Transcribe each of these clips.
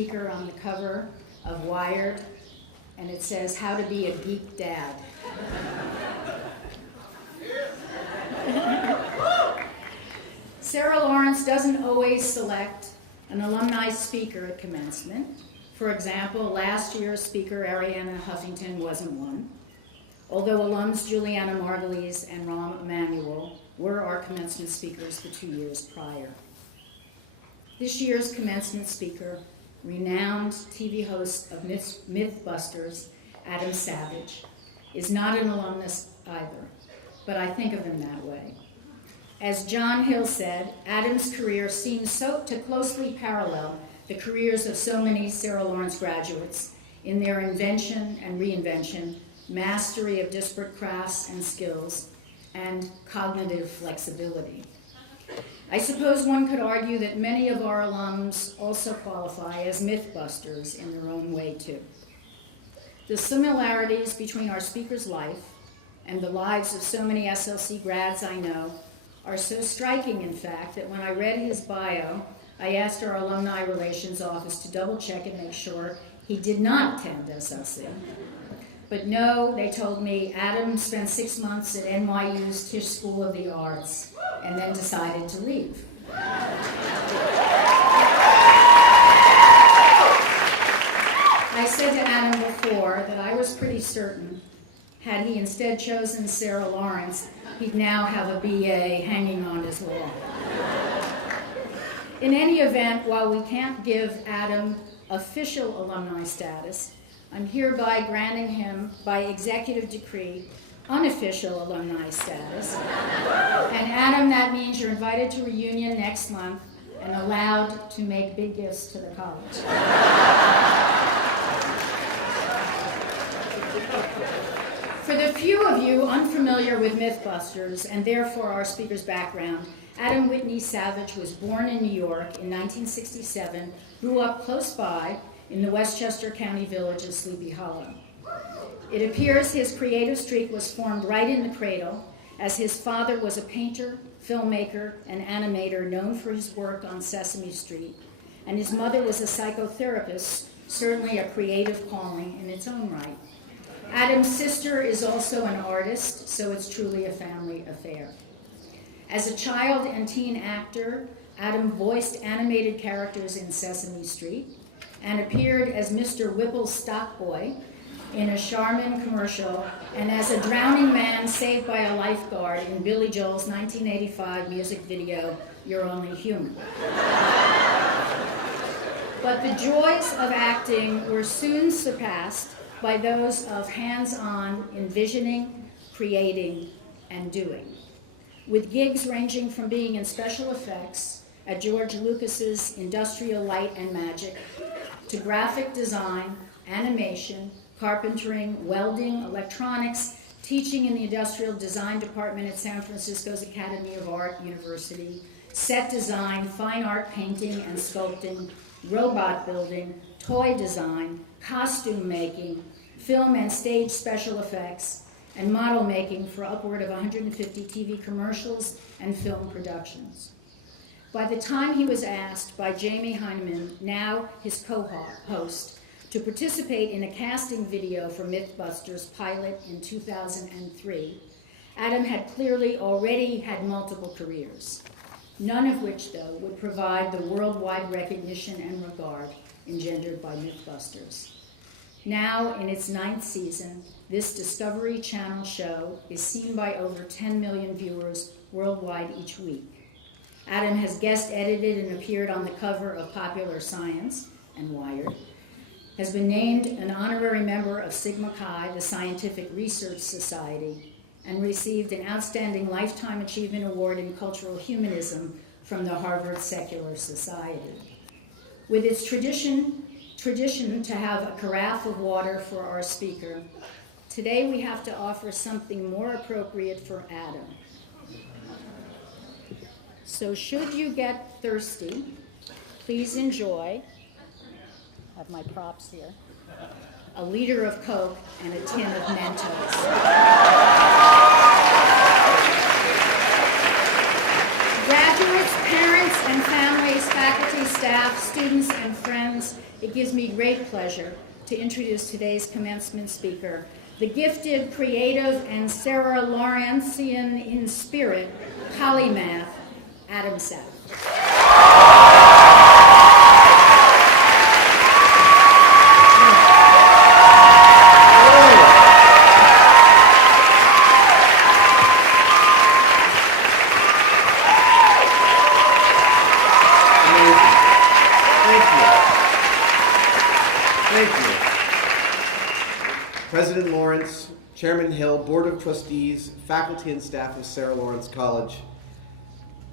speaker on the cover of Wired, and it says, "How to be a geek dad." Sarah Lawrence doesn't always select an alumni speaker at commencement. For example, last year's speaker, Arianna Huffington, wasn't one, although alums Juliana Margulies and Rahm Emanuel were our commencement speakers the 2 years prior. This year's commencement speaker, renowned TV host of Mythbusters, Adam Savage, is not an alumnus either, but I think of him that way. As John Hill said, Adam's career seems so to closely parallel the careers of so many Sarah Lawrence graduates in their invention and reinvention, mastery of disparate crafts and skills, and cognitive flexibility. I suppose one could argue that many of our alums also qualify as Mythbusters in their own way too. The similarities between our speaker's life and the lives of so many SLC grads I know are so striking, in fact, that when I read his bio, I asked our Alumni Relations Office to double check and make sure he did not attend SLC. But no, they told me Adam spent 6 months at NYU's Tisch School of the Arts and then decided to leave. I said to Adam before that I was pretty certain, had he instead chosen Sarah Lawrence, he'd now have a BA hanging on his wall. In any event, while we can't give Adam official alumni status, I'm hereby granting him, by executive decree, unofficial alumni status. And Adam, that means you're invited to reunion next month and allowed to make big gifts to the college. For the few of you unfamiliar with Mythbusters, and therefore our speaker's background, Adam Whitney Savage was born in New York in 1967, grew up close by in the Westchester County village of Sleepy Hollow. It appears his creative streak was formed right in the cradle, as his father was a painter, filmmaker, and animator known for his work on Sesame Street, and his mother was a psychotherapist, certainly a creative calling in its own right. Adam's sister is also an artist, so it's truly a family affair. As a child and teen actor, Adam voiced animated characters in Sesame Street and appeared as Mr. Whipple's stockboy in a Charmin commercial and as a drowning man saved by a lifeguard in Billy Joel's 1985 music video, You're Only Human. But the joys of acting were soon surpassed by those of hands-on envisioning, creating, and doing, with gigs ranging from being in special effects at George Lucas's Industrial Light and Magic to graphic design, animation, carpentering, welding, electronics, teaching in the Industrial Design Department at San Francisco's Academy of Art University, set design, fine art painting and sculpting, robot building, toy design, costume making, film and stage special effects, and model making for upward of 150 TV commercials and film productions. By the time he was asked by Jamie Heineman, now his co-host, to participate in a casting video for Mythbusters pilot in 2003, Adam had clearly already had multiple careers, none of which, though, would provide the worldwide recognition and regard engendered by Mythbusters. Now, in its 9th season, this Discovery Channel show is seen by over 10 million viewers worldwide each week. Adam has guest edited and appeared on the cover of Popular Science and Wired, has been named an honorary member of Sigma Chi, the Scientific Research Society, and received an Outstanding Lifetime Achievement Award in Cultural Humanism from the Harvard Secular Society. With its tradition to have a carafe of water for our speaker, today we have to offer something more appropriate for Adam. So should you get thirsty, please enjoy, I have my props here, a liter of Coke and a tin of Mentos. Graduates, parents, and families, faculty, faculty, staff, students, and friends, it gives me great pleasure to introduce today's commencement speaker, the gifted, creative, and Sarah Lawrenceian in spirit polymath, Adam Sapp. President Lawrence, Chairman Hill, Board of Trustees, faculty and staff of Sarah Lawrence College,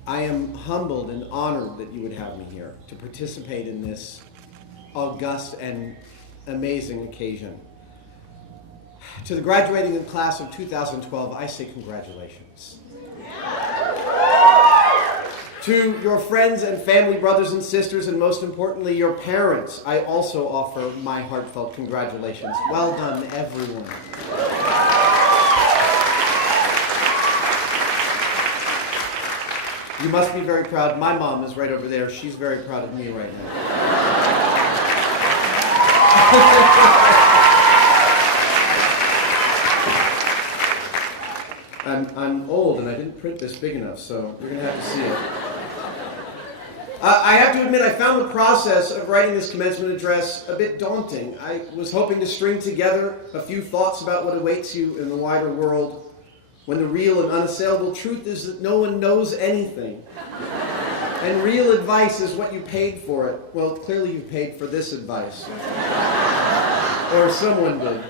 I am humbled and honored that you would have me here to participate in this august and amazing occasion. To the graduating class of 2012, I say congratulations. To your friends and family, brothers and sisters, and most importantly, your parents, I also offer my heartfelt congratulations. Well done, everyone. You must be very proud. My mom is right over there. She's very proud of me right now. I'm old and I didn't print this big enough, so you're going to have to see it. I have to admit, I found the process of writing this commencement address a bit daunting. I was hoping to string together a few thoughts about what awaits you in the wider world, when the real and unassailable truth is that no one knows anything. And real advice is what you paid for it. Well, clearly you paid for this advice. Or someone did.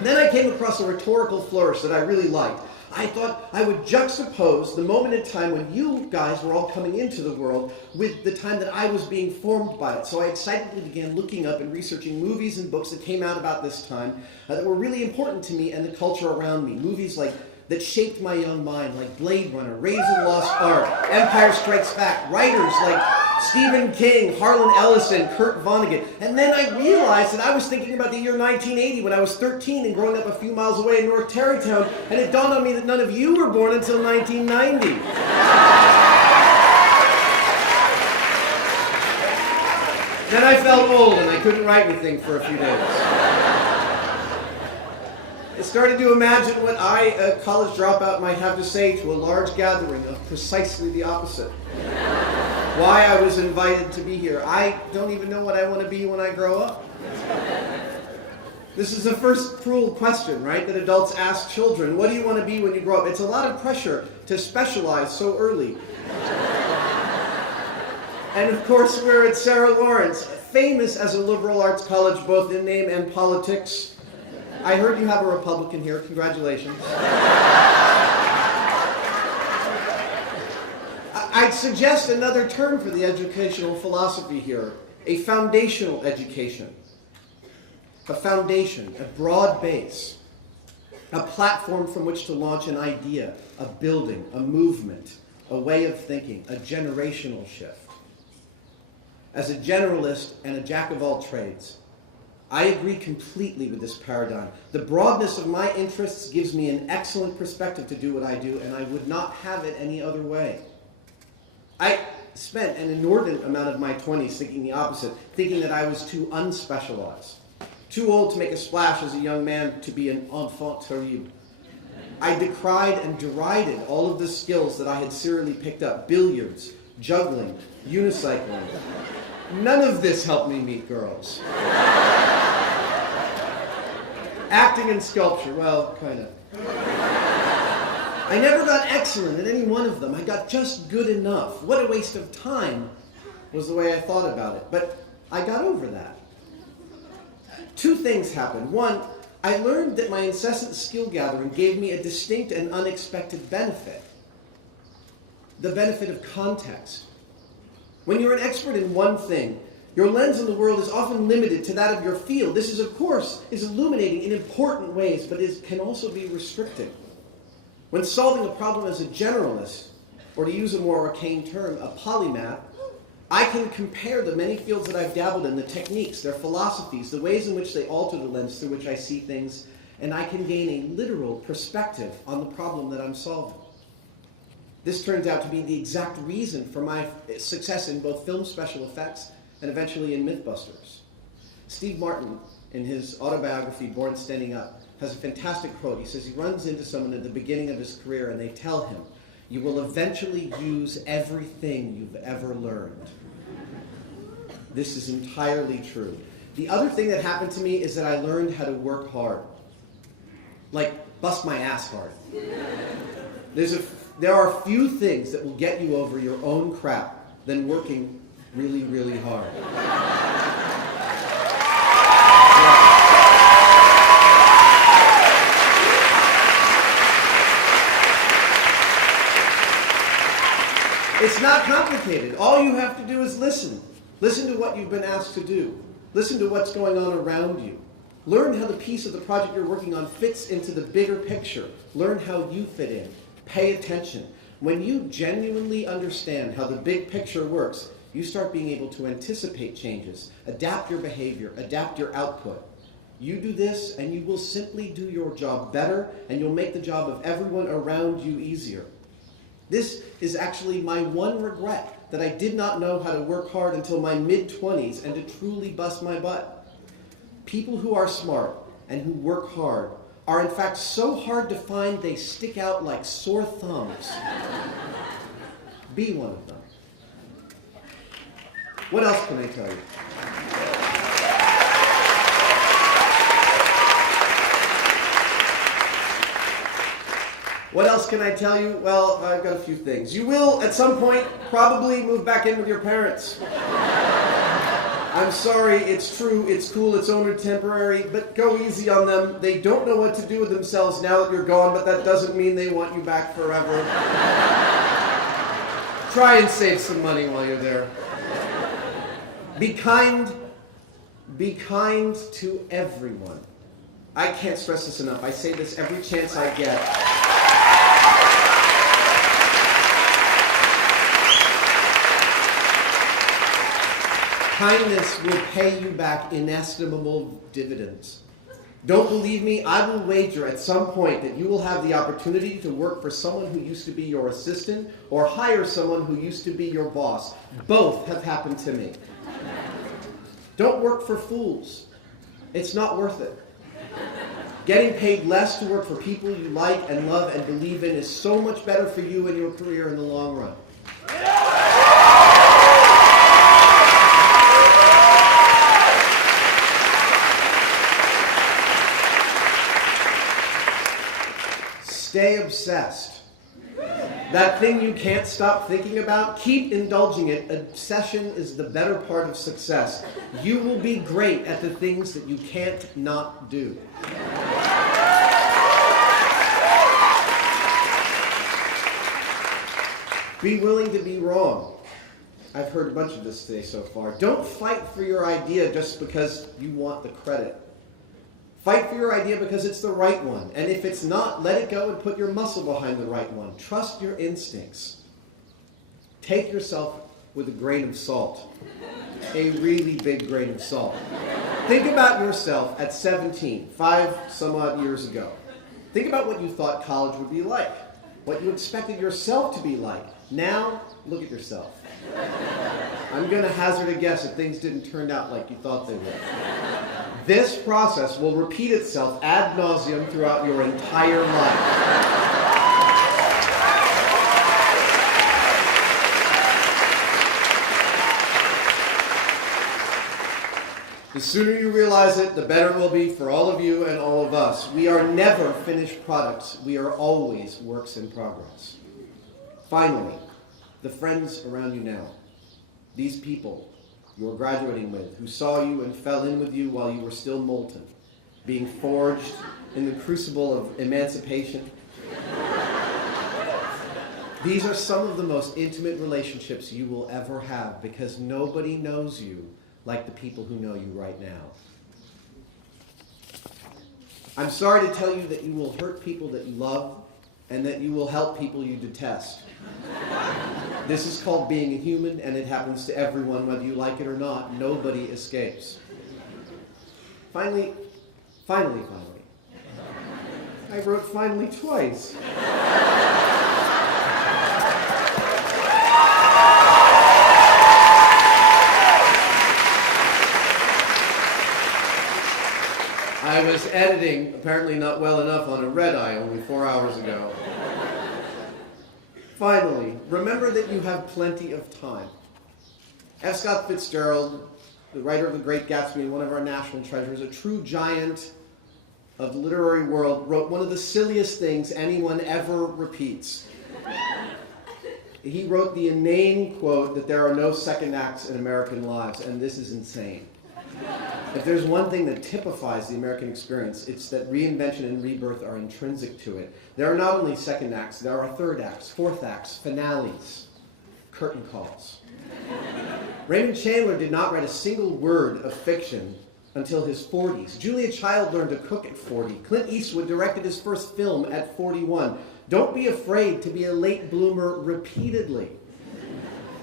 Then I came across a rhetorical flourish that I really liked. I thought I would juxtapose the moment in time when you guys were all coming into the world with the time that I was being formed by it. So I excitedly began looking up and researching movies and books that came out about this time that were really important to me and the culture around me. Movies that shaped my young mind, like Blade Runner, Raiders of the Lost Ark, Empire Strikes Back, writers like Stephen King, Harlan Ellison, Kurt Vonnegut. And then I realized that I was thinking about the year 1980 when I was 13 and growing up a few miles away in North Tarrytown, and it dawned on me that none of you were born until 1990. Then I felt old and I couldn't write anything for a few days. I started to imagine what I, a college dropout, might have to say to a large gathering of precisely the opposite. Why I was invited to be here. I don't even know what I want to be when I grow up. This is the first cruel question, right, that adults ask children. What do you want to be when you grow up? It's a lot of pressure to specialize so early. And of course, we're at Sarah Lawrence, famous as a liberal arts college both in name and politics. I heard you have a Republican here. Congratulations. I'd suggest another term for the educational philosophy here, a foundational education. A foundation, a broad base, a platform from which to launch an idea, a building, a movement, a way of thinking, a generational shift. As a generalist and a jack of all trades, I agree completely with this paradigm. The broadness of my interests gives me an excellent perspective to do what I do, and I would not have it any other way. I spent an inordinate amount of my 20s thinking the opposite, thinking that I was too unspecialized, too old to make a splash as a young man to be an enfant terrible. I decried and derided all of the skills that I had serially picked up, billiards, juggling, unicycling. None of this helped me meet girls. Acting and sculpture, well, kind of. I never got excellent at any one of them. I got just good enough. What a waste of time was the way I thought about it. But I got over that. Two things happened. One, I learned that my incessant skill gathering gave me a distinct and unexpected benefit. The benefit of context. When you're an expert in one thing, your lens on the world is often limited to that of your field. This is, of course, illuminating in important ways, but can also be restricting. When solving a problem as a generalist, or to use a more arcane term, a polymath, I can compare the many fields that I've dabbled in, the techniques, their philosophies, the ways in which they alter the lens through which I see things, and I can gain a literal perspective on the problem that I'm solving. This turns out to be the exact reason for my success in both film special effects and eventually in Mythbusters. Steve Martin, in his autobiography, Born Standing Up, has a fantastic quote. He says he runs into someone at the beginning of his career and they tell him, "You will eventually use everything you've ever learned." This is entirely true. The other thing that happened to me is that I learned how to work hard. Like, bust my ass hard. There are few things that will get you over your own crap than working really, really hard. It's not complicated. All you have to do is listen. Listen to what you've been asked to do. Listen to what's going on around you. Learn how the piece of the project you're working on fits into the bigger picture. Learn how you fit in. Pay attention. When you genuinely understand how the big picture works, you start being able to anticipate changes, adapt your behavior, adapt your output. You do this and you will simply do your job better and you'll make the job of everyone around you easier. This is actually my one regret, that I did not know how to work hard until my mid-20s and to truly bust my butt. People who are smart and who work hard are in fact so hard to find they stick out like sore thumbs. Be one of them. What else can I tell you? What else can I tell you? Well, I've got a few things. You will, at some point, probably move back in with your parents. I'm sorry, it's true, it's cool, it's only temporary, but go easy on them. They don't know what to do with themselves now that you're gone, but that doesn't mean they want you back forever. Try and save some money while you're there. Be kind to everyone. I can't stress this enough. I say this every chance I get. Kindness will pay you back inestimable dividends. Don't believe me? I will wager at some point that you will have the opportunity to work for someone who used to be your assistant or hire someone who used to be your boss. Both have happened to me. Don't work for fools. It's not worth it. Getting paid less to work for people you like and love and believe in is so much better for you and your career in the long run. Stay obsessed. That thing you can't stop thinking about, keep indulging it. Obsession is the better part of success. You will be great at the things that you can't not do. Be willing to be wrong. I've heard a bunch of this today so far. Don't fight for your idea just because you want the credit. Fight for your idea because it's the right one. And if it's not, let it go and put your muscle behind the right one. Trust your instincts. Take yourself with a grain of salt. A really big grain of salt. Think about yourself at 17, 5 some odd years ago. Think about what you thought college would be like. What you expected yourself to be like. Now, look at yourself. I'm going to hazard a guess that things didn't turn out like you thought they would. This process will repeat itself ad nauseum throughout your entire life. The sooner you realize it, the better it will be for all of you and all of us. We are never finished products. We are always works in progress. Finally, the friends around you now. These people you're graduating with, who saw you and fell in with you while you were still molten, being forged in the crucible of emancipation. These are some of the most intimate relationships you will ever have because nobody knows you like the people who know you right now. I'm sorry to tell you that you will hurt people that you love and that you will help people you detest. This is called being a human, and it happens to everyone, whether you like it or not. Nobody escapes. Finally. I wrote finally twice. I was editing, apparently not well enough, on a red eye only 4 hours ago. Finally, remember that you have plenty of time. F. Scott Fitzgerald, the writer of The Great Gatsby and one of our national treasures, a true giant of the literary world, wrote one of the silliest things anyone ever repeats. He wrote the inane quote that there are no second acts in American lives, and this is insane. If there's one thing that typifies the American experience, it's that reinvention and rebirth are intrinsic to it. There are not only second acts, there are third acts, fourth acts, finales, curtain calls. Raymond Chandler did not write a single word of fiction until his 40s. Julia Child learned to cook at 40. Clint Eastwood directed his first film at 41. Don't be afraid to be a late bloomer repeatedly.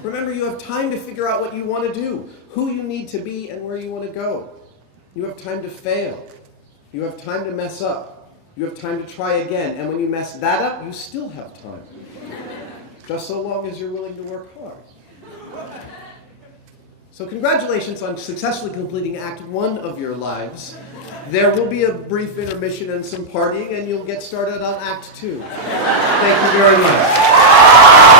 Remember, you have time to figure out what you want to do, who you need to be, and where you want to go. You have time to fail. You have time to mess up. You have time to try again. And when you mess that up, you still have time. Just so long as you're willing to work hard. So congratulations on successfully completing Act 1 of your lives. There will be a brief intermission and some partying, and you'll get started on Act 2. Thank you very much.